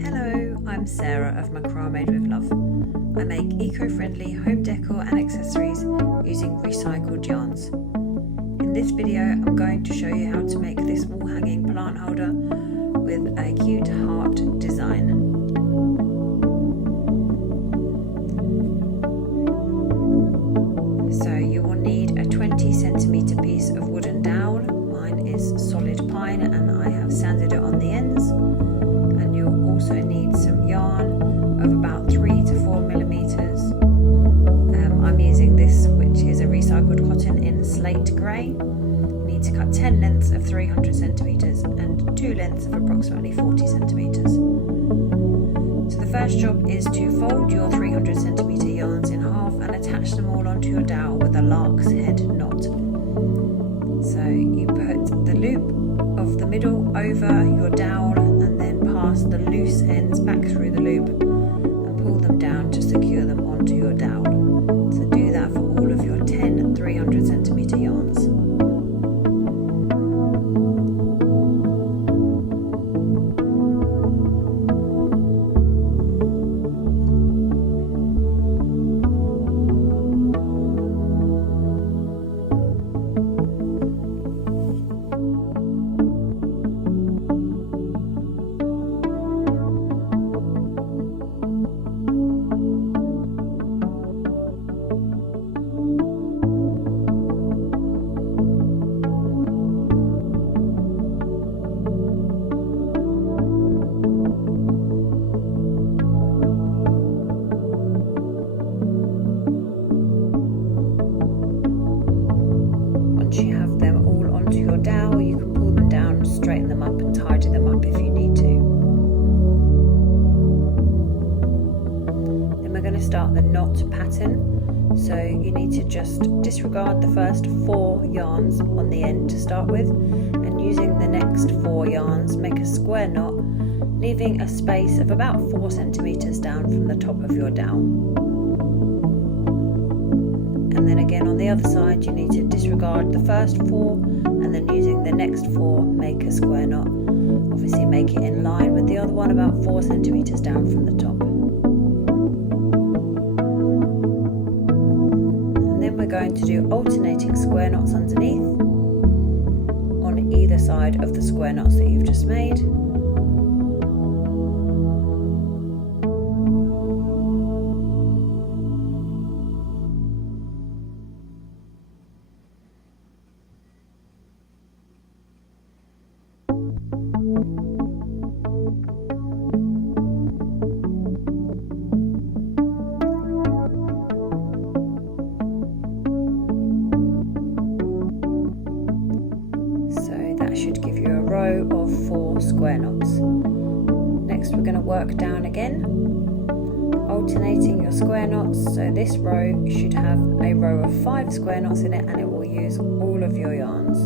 Hello, I'm Sarah of Macra-Made with Love. I make eco-friendly home decor and accessories using recycled yarns. In this video, I'm going to show you how to make this wall hanging plant holder with a cute heart design. So you will need a 20cm piece of wooden dowel. Mine is solid pine and I have sanded it on the ends. And you'll also need some yarn of about 3 to 4 millimeters. I'm using this, which is a recycled cotton in slate grey. You need to cut 10 lengths of 300 centimeters and 2 lengths of approximately 40 centimeters. So the first job is to fold your 300 centimeter yarns in half and attach them all onto your dowel with a lark's head knot. So you put the loop of the middle over your dowel and then pass the loose ends back through the loop and pull them down to secure them onto your dowel. So do that for all of your 10 300 centimeter yarns. Once you have them all onto your dowel, you can pull them down, straighten them up and tidy them up if you need to. Then we're going to start the knot pattern. So you need to just disregard the first 4 yarns on the end to start with, and using the next 4 yarns make a square knot, leaving a space of about 4 centimeters down from the top of your dowel. And then again on the other side you need to disregard the first 4 and then using the next 4 make a square knot. Obviously make it in line with the other one, about 4 centimeters down from the top. And then we're going to do alternating square knots underneath on either side of the square knots that you've just made. Should give you a row of 4 square knots. Next we're going to work down again, alternating your square knots. So this row should have a row of 5 square knots in it and it will use all of your yarns.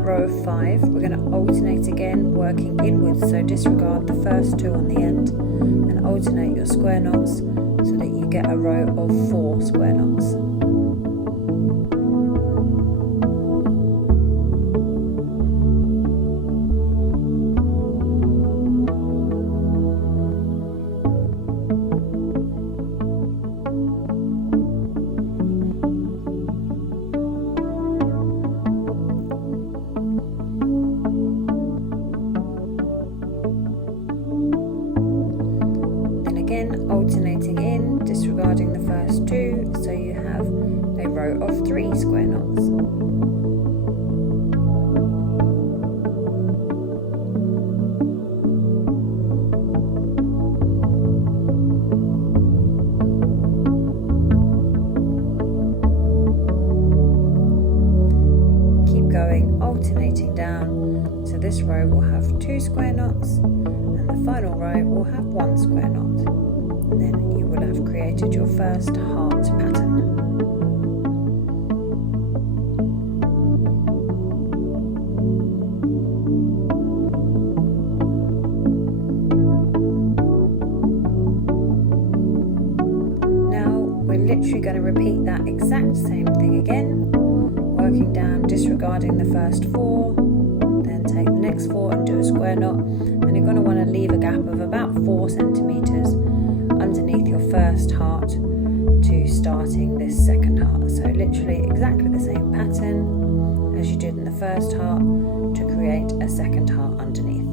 Row of 5, we're going to alternate again, working inwards, so disregard the first 2 on the end and alternate your square knots so that you get a row of 4 square knots. Alternating in, disregarding the first 2, so you have a row of 3 square knots. Keep going, alternating down this row will have 2 square knots and the final row will have 1 square knot. And then you will have created your first heart pattern. We're literally going to repeat that exact same thing again, working down, disregarding the first 4, then take the next 4 and do a square knot, and you're going to want to leave a gap of about 4 centimeters underneath your first heart to starting this second heart. So literally exactly the same pattern as you did in the first heart to create a second heart underneath.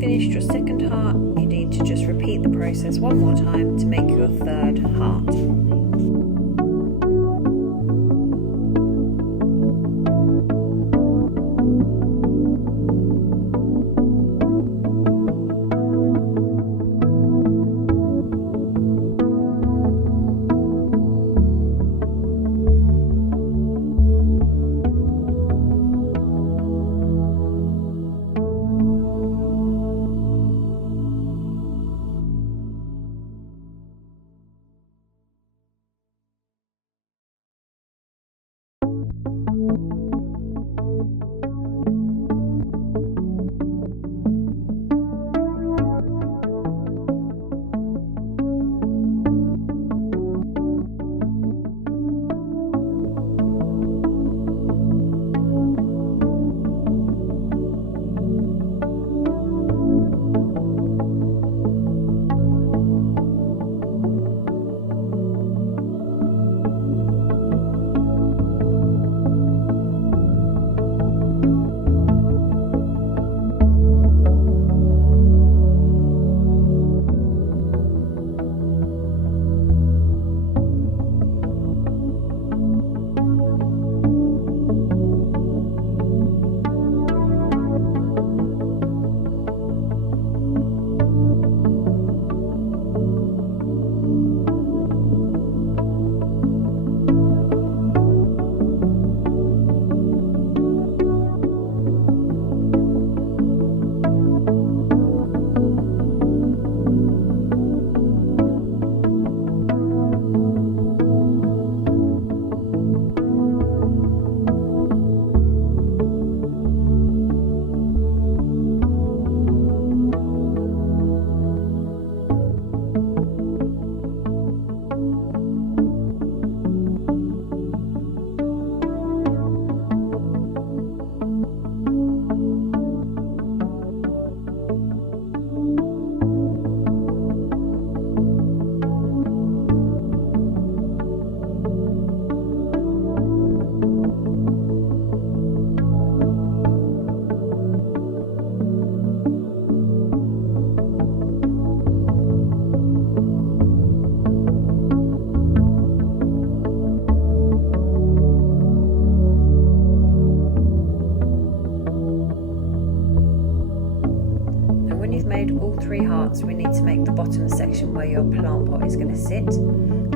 Finished your second heart, you need to just repeat the process one more time to make your third heart. we need to make the bottom section where your plant pot is going to sit.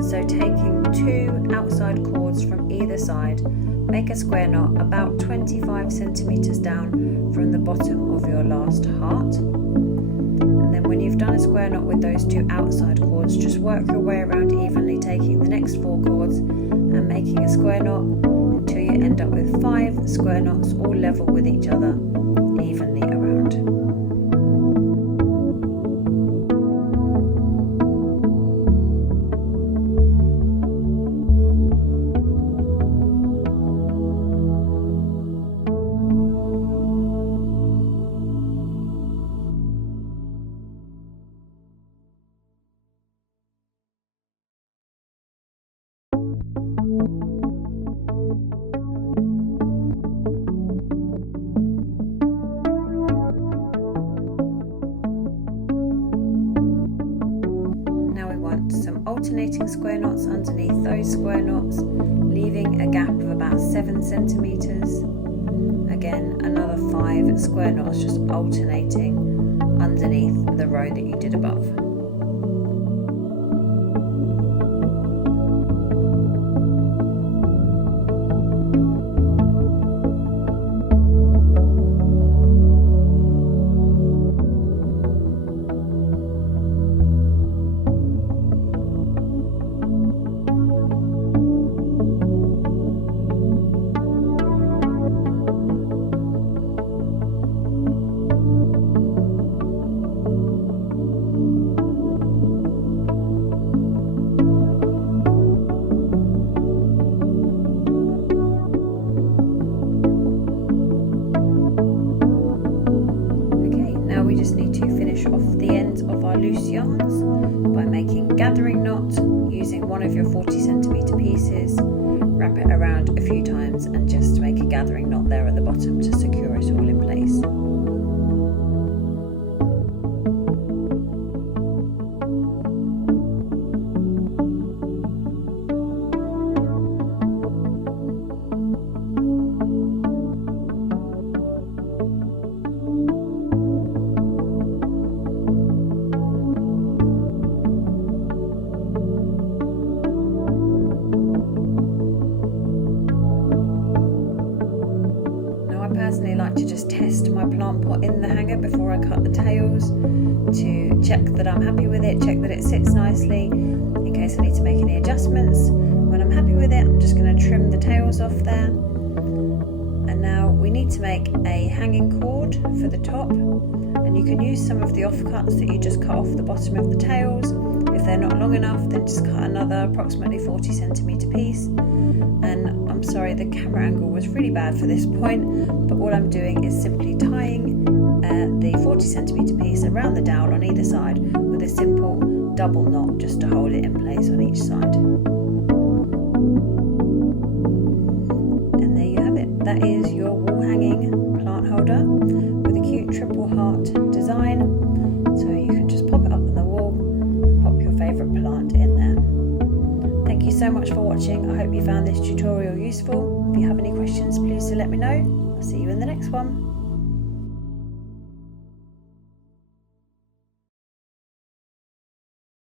So taking 2 outside cords from either side, make a square knot about 25 centimeters down from the bottom of your last heart. And then when you've done a square knot with those 2 outside cords, just work your way around evenly, taking the next 4 cords and making a square knot until you end up with 5 square knots all level with each other evenly around. Some alternating square knots underneath those square knots, leaving a gap of about 7 centimeters. Again, another 5 square knots just alternating underneath the row that you did above. We just need to finish off the ends of our loose yarns by making a gathering knot using one of your 40 centimeter pieces, wrap it around a few times and just make a gathering knot there at the bottom to secure it all in place. Personally like to just test my plant pot in the hanger before I cut the tails to check that I'm happy with it, check that it sits nicely in case I need to make any adjustments. When I'm happy with it, I'm just going to trim the tails off there. And now we need to make a hanging cord for the top, and you can use some of the offcuts that you just cut off the bottom of the tails. If they're not long enough, then just cut another approximately 40 centimeter piece. And I'm sorry, the camera angle was really bad for this point, but all I'm doing is simply tying the 40 centimeter piece around the dowel on either side with a simple double knot just to hold it in place on each side. And there you have it. That is your wall hanging plant holder with a cute triple heart design. So you can just pop it up on the wall and pop your favourite plant in there. Thank you so much for watching. I hope you found this tutorial useful. If you have any questions, please do let me know. I'll see you in the next one.